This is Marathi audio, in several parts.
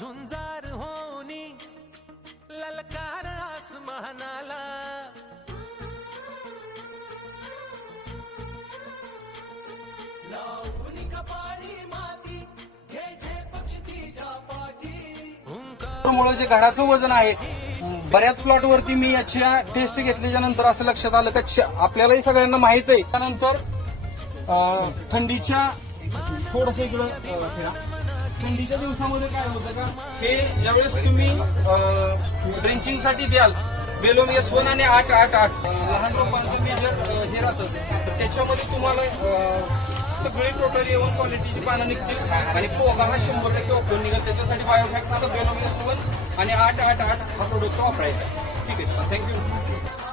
झुंजार होनी ललकार आसमानाला. हुंकार. मुळे जे घडाचं वजन आहे बऱ्याच प्लॉट वरती मी याच्या टेस्ट घेतल्याच्या नंतर असं लक्षात आलं का आपल्यालाही सगळ्यांना माहीत आहे. त्यानंतर थंडीच्या थोडस इकडं फिरा. थंडीच्या दिवसामध्ये काय होतं का हे ज्यावेळेस तुम्ही ड्रिंचिंगसाठी द्याल बेलोम एस वन आणि आठ आठ आठ लहान रोपांचं मेजर हे राहतं. तर त्याच्यामध्ये तुम्हाला सगळी टोटल एवन क्वालिटीची पानं निघतील आणि पोगा हा शंभर टक्के ओपन निघेल. त्याच्यासाठी बायोफॅक्टरचा बेलोम एस वन आणि आठ आठ आठ हा प्रोडक्ट वापरायचा. ठीक आहे थँक्यू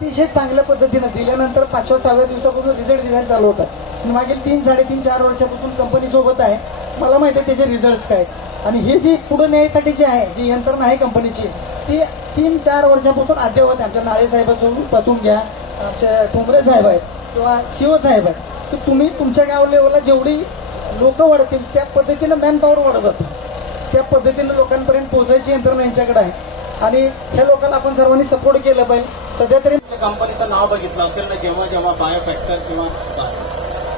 अतिशय चांगल्या पद्धतीनं दिल्यानंतर पाचव्या सहाव्या दिवसापासून रिझल्ट दिसायला चालू होतात. मागील तीन साडेतीन चार वर्षापासून कंपनी सोबत आहे. मला माहिती आहे त्याचे रिझल्ट काय आणि हे जी पुढे न्यायसाठी जी आहे जी यंत्रणा आहे कंपनीची ती तीन चार वर्षापासून अद्ययावत आहे. आमच्या नाळे साहेबाचं पातून घ्या. आमच्या ठोंबरे साहेब आहेत किंवा सीओ साहेब आहेत. तर तुम्ही तुमच्या गाव लेवलला जेवढी लोक वाढतील त्या पद्धतीनं मॅनपॉवर वाढत जातं त्या पद्धतीनं लोकांपर्यंत पोहोचायची यंत्रणा यांच्याकडे आहे. आणि ह्या लोकांना आपण सर्वांनी सपोर्ट केलं पाहिजे. सध्या तरी कंपनीचं नाव बघितलं असेल ना जेव्हा जेव्हा बायो फॅक्टर किंवा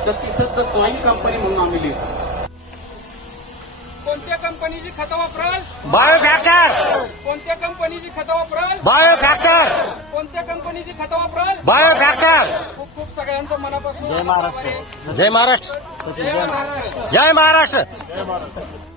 तर तिथं तर स्वाईन कंपनी म्हणून आम्ही लिहितो. कोणत्या कंपनीची खतं वापराल? बायोफॅक्टर कोणत्या कंपनीची खतं वापराल? बायोफॅक्टर कोणत्या कंपनीची खतं वापराल? बायोफॅक्टर खूप खूप सगळ्यांचं मनापासून जय महाराष्ट्र. जय महाराष्ट्र. जय महाराष्ट्र. जय महाराष्ट्र.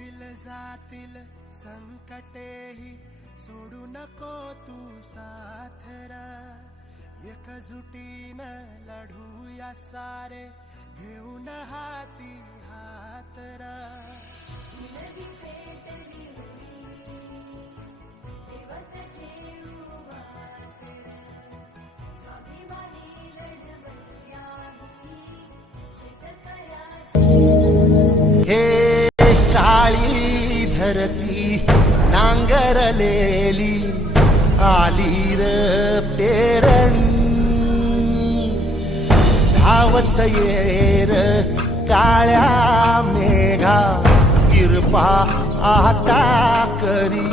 येतील जातील संकटेही सोडू नको तू साथरा एकजुटीनं लढूया सारे. घेऊन हाती हातरा धरती नांगरलेली आली र पेरणी. धावत येर काळ्या मेघा कृपा आता करी.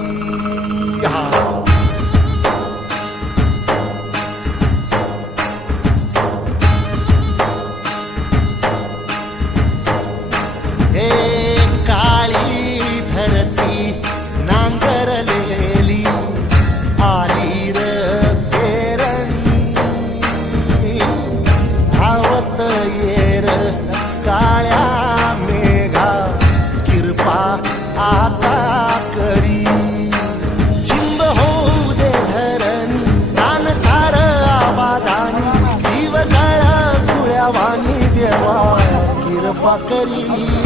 करी